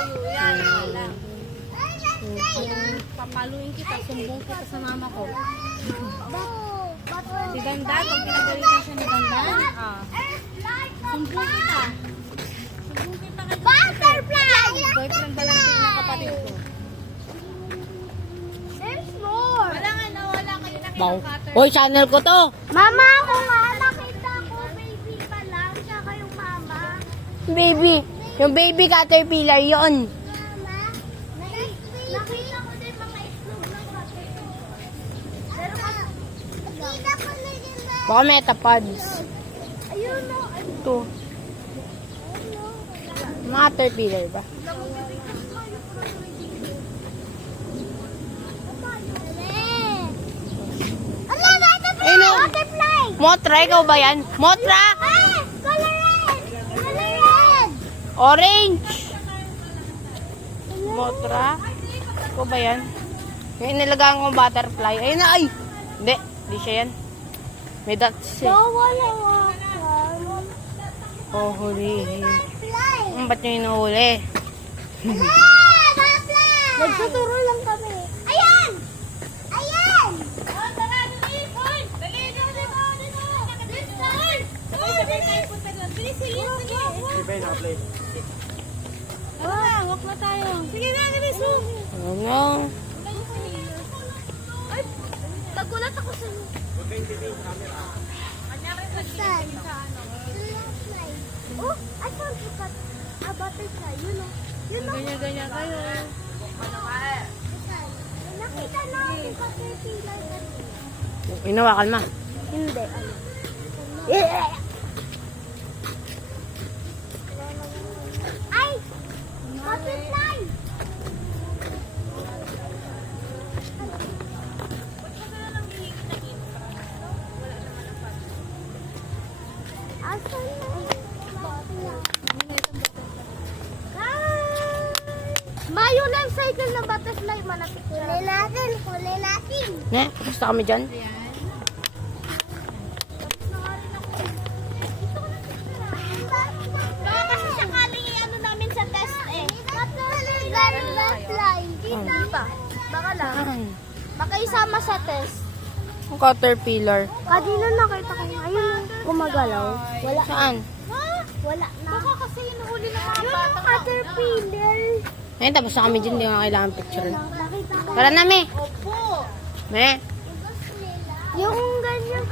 Yan, lang. Papaluin kita, sumbong kita sa mama ko. Si Dandan, pag pinagalitan siya ni Dandan, sumbong kita. Sumbong kita kay Butterfly! boyfriend ba lang ng kapatid ko? There's more! Wala nga, nawala kayo na Wow. kinakater. Hoy, channel ko to. Mama, ako nga, nakita ko, baby pa lang, tsaka yung mama. Baby. Yung baby caterpillar yon. Mama, nakita ko din mga itlog ng caterpillar. Pero nakita ko na yun na. Baka metapods. Ayun o, Ito. Mga caterpillar ba? Ayun o. butterfly! Mothra, ikaw ba yan? Mothra! Ah! Color red! Color red! Orange! Mothra? Ikaw ba yan? Yung inalagaan kong butterfly. Ayun na, ay! Hindi, hindi siya yan. May dots eh. Wala nga. Oh, huli. Butterfly! Ba't nyo inuhuli? Butterfly! Nagtuturo lang kami. Ayan! Ayan! Walk na tayo. Sige na, bilis mo. Ano? Ay, nagulat ako sa iyo. Saan? Butterfly. Oh, I found a butterfly. You know. You know. Ganyan-ganyan kayo. Nakita na ako caterpillar kanina. Inawa, kalma. Hindi. Ay! Butterfly! Asan na? Mayo lang cycle ng butterfly. Malapit siya. Kulay natin. Kulay natin. Ne, gusto kami dyan. Baka kasi sakaling i-ano namin sa test eh. Butterfly. Kita ba? Baka lang. Saan? Baka isama sa test. Ang caterpillar. Kanina nakita ko yung ayun gumagalaw. Wala. Saan? Wala na. Baka kasi yung huli ng mga bata. Caterpillar. Ayun, tapos na kami dyan. Hindi ko na kailangan picture. Nakita ko. Tara na, me. Opo. Me. Yung ganyan